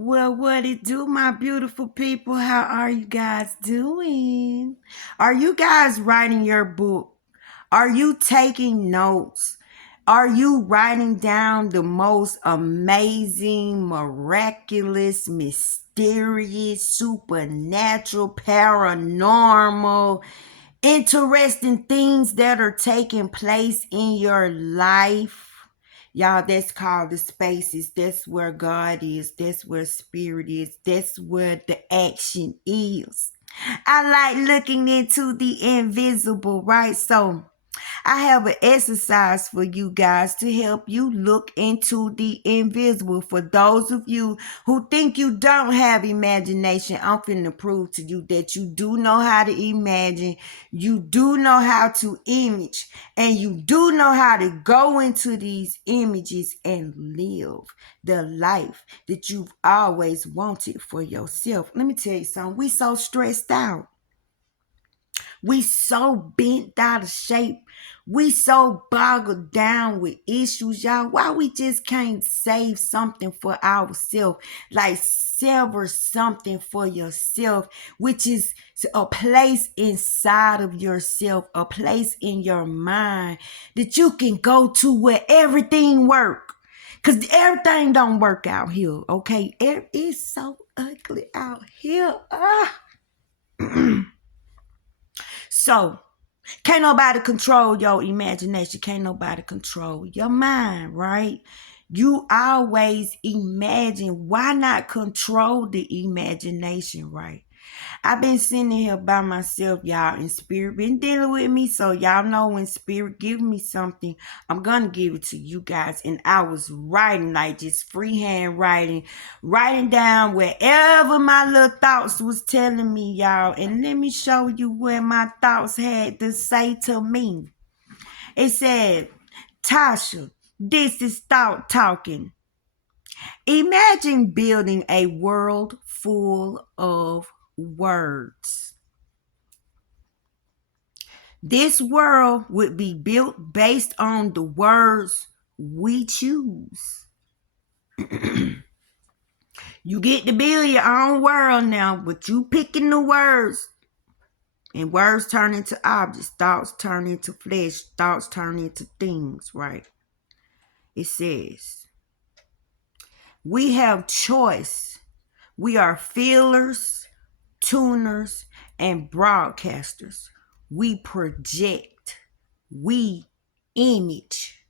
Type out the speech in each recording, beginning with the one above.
Well, what it do, my beautiful people? How are you guys doing? Are you guys writing your book? Are you taking notes? Are you writing down the most amazing, miraculous, mysterious, supernatural, paranormal, interesting things that are taking place in your life? Y'all, that's called the spaces. That's where God is. That's where spirit is. That's where the action is. I like looking into the invisible, right? So I have an exercise for you guys to help you look into the invisible. For those of you who think you don't have imagination, I'm finna prove to you that you do know how to imagine, you do know how to image, and you do know how to go into these images and live the life that you've always wanted for yourself. Let me tell you something. We so stressed out. We so bent out of shape. We so boggled down with issues, y'all. Why we just can't save something for ourselves? Like sever something for yourself, which is a place inside of yourself, a place in your mind that you can go to where everything works. Because everything don't work out here, okay? It's so ugly out here. So, can't nobody control your imagination. Can't nobody control your mind, right? You always imagine. Why not control the imagination, right? I've been sitting here by myself, y'all, and spirit been dealing with me. So y'all know when spirit give me something, I'm gonna give it to you guys. And I was writing, like just freehand writing down wherever my little thoughts was telling me, y'all. And let me show you what my thoughts had to say to me. It said, Tasha, this is thought talking. Imagine building a world full of words. This world would be built based on the words we choose. You get to build your own world now, but you picking the words. And words turn into objects, thoughts turn into flesh, thoughts turn into things, right? It says, we have choice. We are feelers, tuners, and broadcasters. We project. We image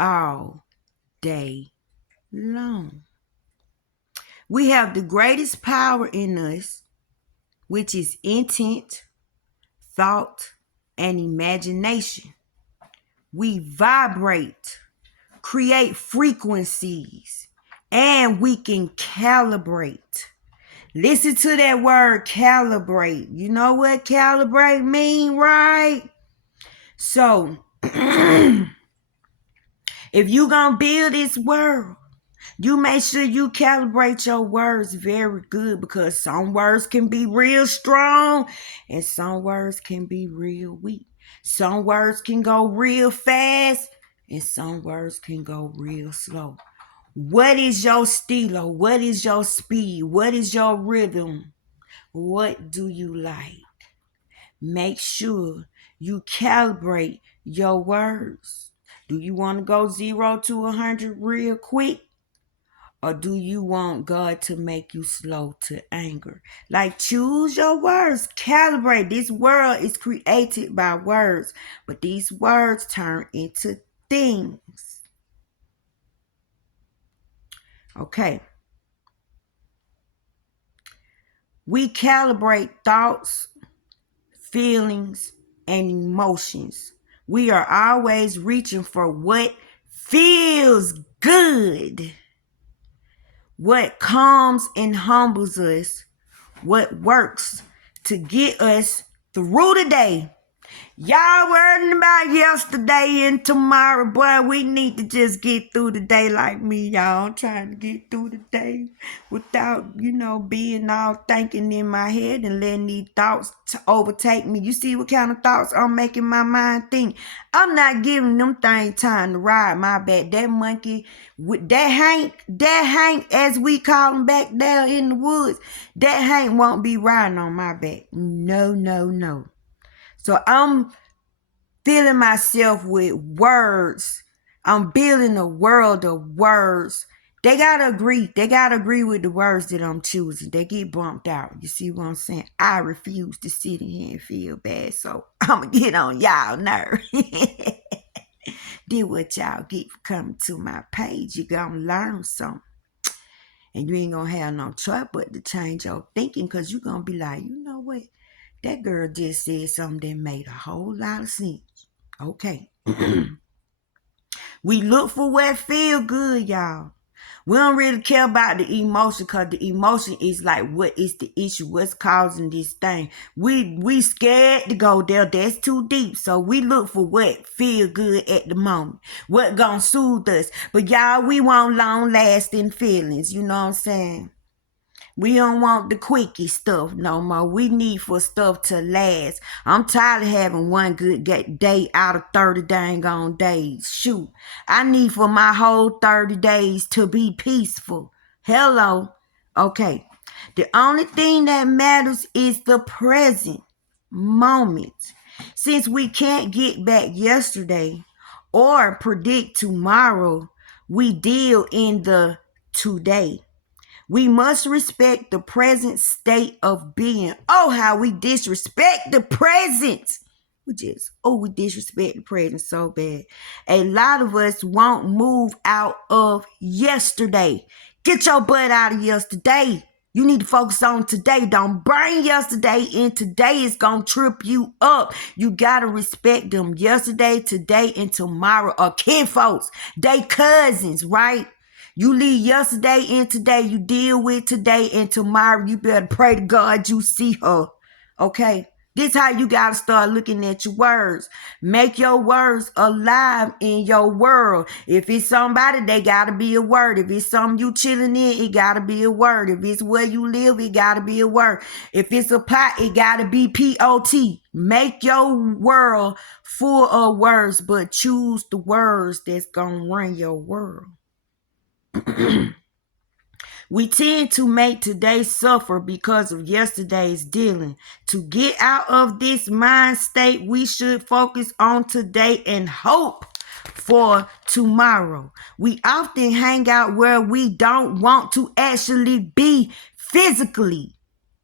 all day long. We have the greatest power in us, which is intent, thought, and imagination. We vibrate, create frequencies, and we can calibrate. Listen to that word, calibrate. You know what calibrate mean, right? So, if you gonna build this world, you make sure you calibrate your words very good, because some words can be real strong and some words can be real weak. Some words can go real fast and some words can go real slow. What is your stilo? What is your speed? What is your rhythm? What do you like? Make sure you calibrate your words. Do you want to go 0 to 100 real quick? Or do you want God to make you slow to anger? Like, choose your words. Calibrate. This world is created by words, but these words turn into things. Okay. We calibrate thoughts, feelings, and emotions. We are always reaching for what feels good, what calms and humbles us, what works to get us through the day. Y'all worrying about yesterday and tomorrow. Boy, we need to just get through the day like me, y'all. I'm trying to get through the day without, being all thinking in my head and letting these thoughts overtake me. You see what kind of thoughts I'm making my mind think? I'm not giving them things time to ride my back. That monkey, with that Hank, as we call him back there in the woods, that Hank won't be riding on my back. No, no, no. So I'm filling myself with words. I'm building a world of words. They gotta agree. They gotta agree with the words that I'm choosing. They get bumped out. You see what I'm saying? I refuse to sit in here and feel bad. So I'm gonna get on y'all nerve. Did what y'all get for coming to my page. You gonna learn something. And you ain't gonna have no choice but to change your thinking, because you're gonna be like, you know what? That girl just said something that made a whole lot of sense. Okay. We look for what feel good, y'all. We don't really care about the emotion, because the emotion is like, what is the issue? What's causing this thing? We scared to go there. That's too deep. So we look for what feel good at the moment. What gonna soothe us. But y'all, we want long-lasting feelings. You know what I'm saying? We don't want the quickie stuff no more. We need for stuff to last. I'm tired of having one good day out of 30 dang on days. Shoot, I need for my whole 30 days to be peaceful. Hello. Okay. The only thing that matters is the present moment. Since we can't get back yesterday or predict tomorrow, we deal in the today. We must respect the present state of being. Oh, how we disrespect the present. We disrespect the present so bad. A lot of us won't move out of yesterday. Get your butt out of yesterday. You need to focus on today. Don't bring yesterday in. Today is going to trip you up. You got to respect them. Yesterday, today, and tomorrow are kinfolks. They cousins, right? You leave yesterday and today. You deal with today and tomorrow. You better pray to God you see her. Okay? This how you got to start looking at your words. Make your words alive in your world. If it's somebody, they got to be a word. If it's something you chilling in, it got to be a word. If it's where you live, it got to be a word. If it's a pot, it got to be P-O-T. Make your world full of words, but choose the words that's going to run your world. We tend to make today suffer because of yesterday's dealing. To get out of this mind state, we should focus on today and hope for tomorrow. We often hang out where we don't want to actually be physically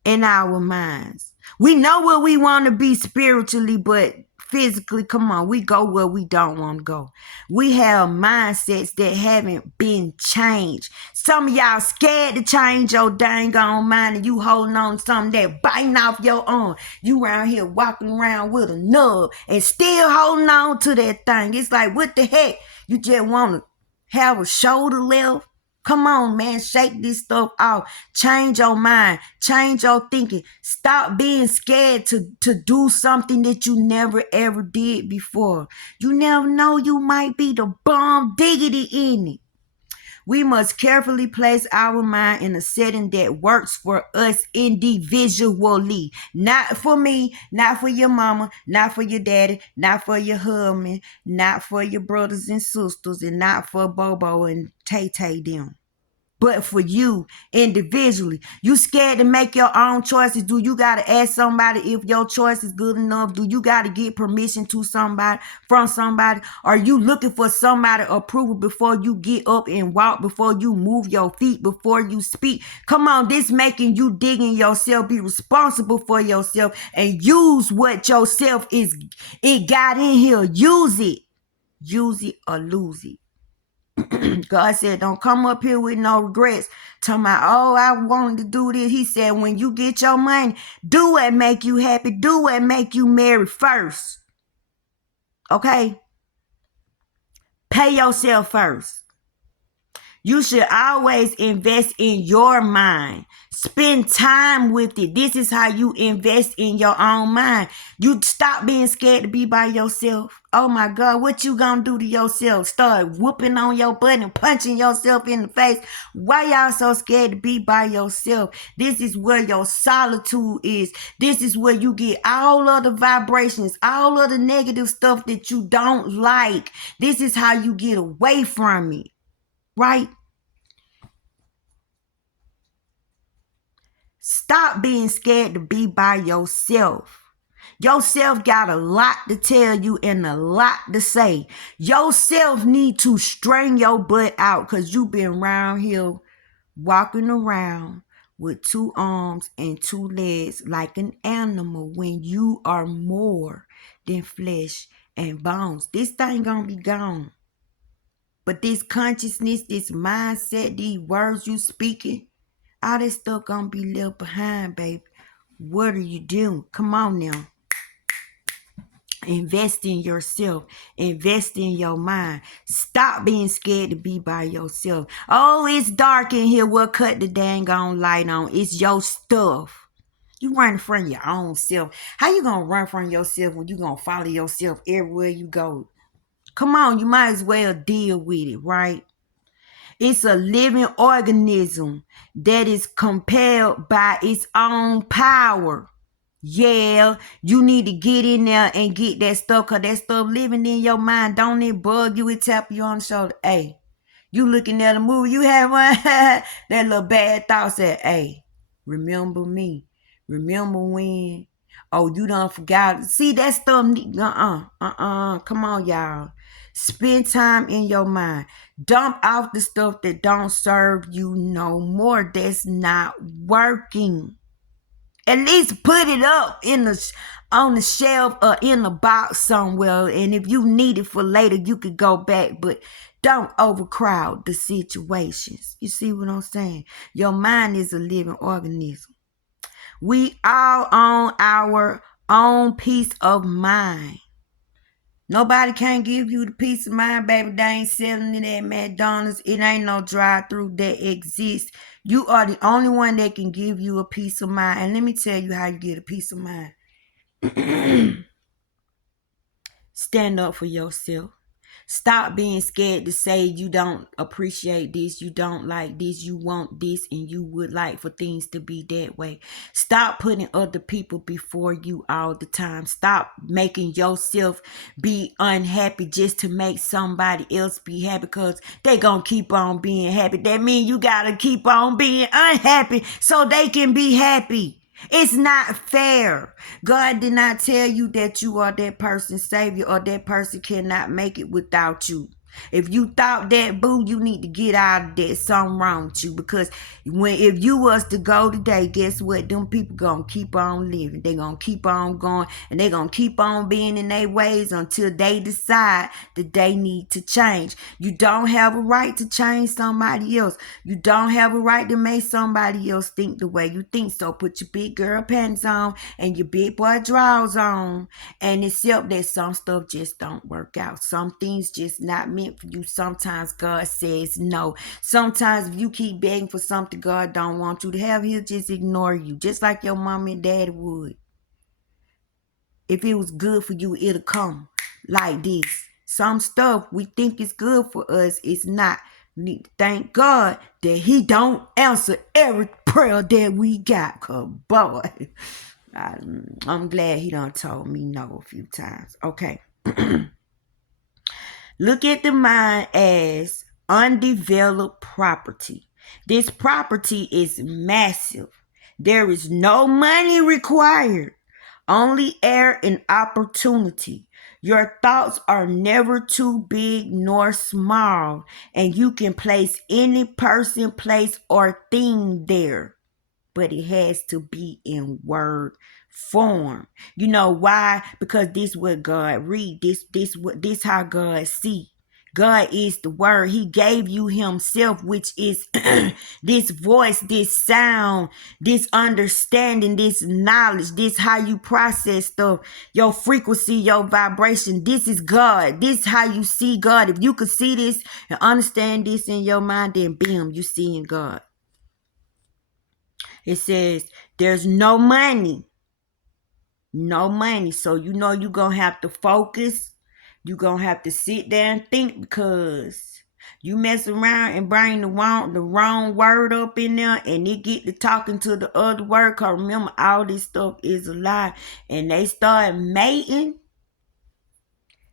in our minds. We know where we want to be spiritually, but physically, come on, we go where we don't want to go. We have mindsets that haven't been changed. Some of y'all scared to change your dang on mind, and you holding on to something that biting off your arm. You around here walking around with a nub and still holding on to that thing. It's like, what the heck? You just want to have a shoulder left? Come on, man, shake this stuff off. Change your mind. Change your thinking. Stop being scared to do something that you never ever did before. You never know, you might be the bomb diggity in it. We must carefully place our mind in a setting that works for us individually. Not for me, not for your mama, not for your daddy, not for your husband, not for your brothers and sisters, and not for Bobo and Tay-Tay them. But for you individually. You scared to make your own choices. Do you got to ask somebody if your choice is good enough? Do you got to get permission to somebody, from somebody? Are you looking for somebody approval before you get up and walk, before you move your feet, before you speak? Come on, this making you digging yourself. Be responsible for yourself and use what yourself it got in here. Use it. Use it or lose it. God said, don't come up here with no regrets. Talking about, oh, I wanted to do this. He said, when you get your money, do what make you happy. Do what make you merry first. Okay? Pay yourself first. You should always invest in your mind. Spend time with it. This is how you invest in your own mind. You stop being scared to be by yourself. Oh my God, what you gonna do to yourself? Start whooping on your butt and punching yourself in the face. Why y'all so scared to be by yourself? This is where your solitude is. This is where you get all of the vibrations, all of the negative stuff that you don't like. This is how you get away from it. Right? Stop being scared to be by yourself. Yourself got a lot to tell you and a lot to say. Yourself need to strain your butt out because you been around here walking around with 2 arms and 2 legs like an animal when you are more than flesh and bones. This thing gonna be gone. But this consciousness, this mindset, these words you speaking, all this stuff gonna be left behind, baby. What are you doing? Come on now. Invest in yourself. Invest in your mind. Stop being scared to be by yourself. Oh, it's dark in here. Well, cut the dang on light on. It's your stuff. You running from your own self. How you gonna run from yourself when you gonna follow yourself everywhere you go? Come on, you might as well deal with it, right? It's a living organism that is compelled by its own power. Yeah, you need to get in there and get that stuff, because that stuff living in your mind. Don't it bug you? It tap you on the shoulder. Hey, you looking at a movie, you have one, that little bad thought said, hey, remember me. Remember when? Oh, you done forgot. See, that stuff, come on, y'all. Spend time in your mind. Dump out the stuff that don't serve you no more. That's not working. At least put it up on the shelf or in a box somewhere. And if you need it for later, you could go back. But don't overcrowd the situations. You see what I'm saying? Your mind is a living organism. We all own our own peace of mind. Nobody can give you the peace of mind, baby. They ain't selling it at McDonald's. It ain't no drive-through that exists. You are the only one that can give you a peace of mind. And let me tell you how you get a peace of mind. Stand up for yourself. Stop being scared to say you don't appreciate this, you don't like this, you want this, and you would like for things to be that way. Stop putting other people before you all the time. Stop making yourself be unhappy just to make somebody else be happy, because they gonna keep on being happy. That means you gotta keep on being unhappy so they can be happy. It's not fair. God did not tell you that you are that person's savior or that person cannot make it without you. If you thought that, boo, you need to get out of that. Something wrong with you, because if you was to go today, guess what? Them people gonna keep on living. They gonna keep on going, and they gonna keep on being in their ways until they decide that they need to change. You don't have a right to change somebody else. You don't have a right to make somebody else think the way you think. So put your big girl pants on and your big boy drawers on, and accept that some stuff just don't work out. Some things just not meant for you. Sometimes God says no. Sometimes if you keep begging for something God don't want you to have, he'll just ignore you, just like your mom and daddy would. If it was good for you, it'll come like this. Some stuff we think is good for us, it's not. We need to thank God that he don't answer every prayer that we got, cause boy, I'm glad he done told me no a few times. Okay. Look at the mind as undeveloped property. This property is massive. There is no money required, only air and opportunity. Your thoughts are never too big nor small, and you can place any person, place, or thing there. But it has to be in word form. You know why? Because this what God read. This how God see. God is the word. He gave you himself, which is this voice, this sound, this understanding, this knowledge, this how you process stuff, your frequency, your vibration. This is God. This how you see God. If you could see this and understand this in your mind, then bam, you seeing God. It says there's no money. No money. So you know you're going to have to focus. You're going to have to sit there and think, because you mess around and bring the wrong word up in there and it get to talking to the other word. Because remember, all this stuff is a lie. And they start mating.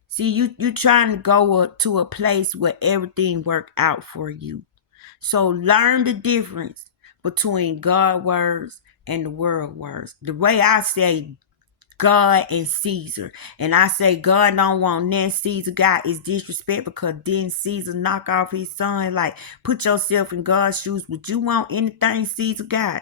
See, you trying to go to a place where everything work out for you. So learn the difference between God words and the world words. The way I say God and Caesar. And I say God don't want nothing Caesar got is disrespect, because didn't Caesar knock off his son? Like, put yourself in God's shoes. Would you want anything Caesar got?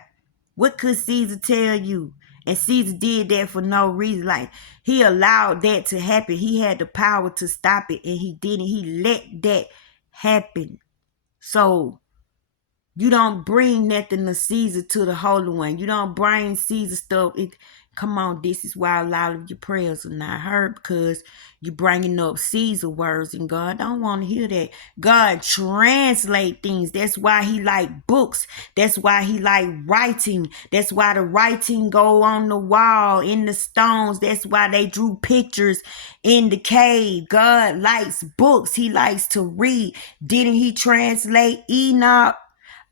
What could Caesar tell you? And Caesar did that for no reason. Like, he allowed that to happen. He had the power to stop it, and he didn't. He let that happen. So you don't bring nothing to Caesar to the Holy One. You don't bring Caesar stuff. Come on, this is why a lot of your prayers are not heard, because you're bringing up Caesar words, and God don't want to hear that. God translate things. That's why he like books. That's why he like writing. That's why the writing go on the wall, in the stones. That's why they drew pictures in the cave. God likes books. He likes to read. Didn't he translate Enoch?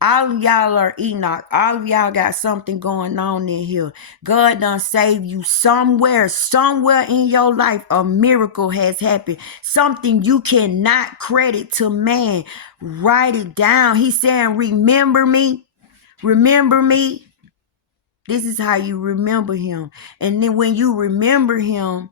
All of y'all are Enoch. All of y'all got something going on in here. God done saved you somewhere in your life. A miracle has happened. Something you cannot credit to man. Write it down. He's saying, remember me. Remember me. This is how you remember him. And then when you remember him,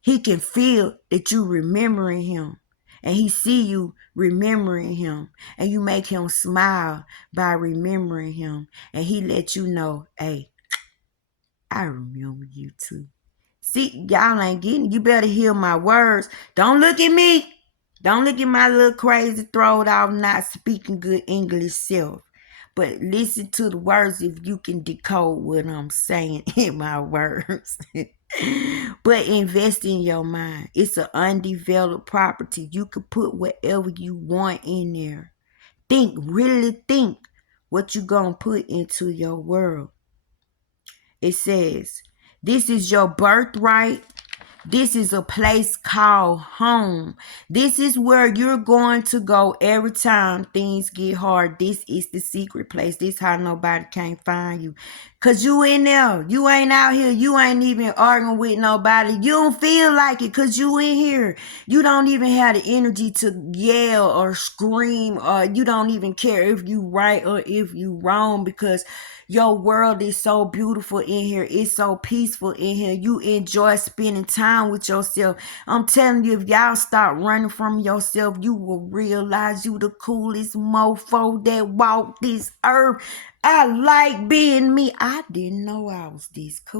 he can feel that you remembering him. And he see you remembering him. And you make him smile by remembering him. And he let you know, hey, I remember you too. See, y'all ain't getting it. You better hear my words. Don't look at me. Don't look at my little crazy throat off, not speaking good English self. But listen to the words if you can decode what I'm saying in my words. But invest in your mind. It's an undeveloped property. You can put whatever you want in there. Think, really think what you're going to put into your world. It says, this is your birthright. This is a place called home. This is where you're going to go every time things get hard. This is the secret place. This is how nobody can't find you. Because you in there. You ain't out here. You ain't even arguing with nobody. You don't feel like it because you in here. You don't even have the energy to yell or scream, or you don't even care if you right or if you wrong, because your world is so beautiful in here. It's so peaceful in here. You enjoy spending time with yourself. I'm telling you, if y'all start running from yourself, you will realize you the coolest mofo that walk this earth. I like being me. I didn't know I was this cool.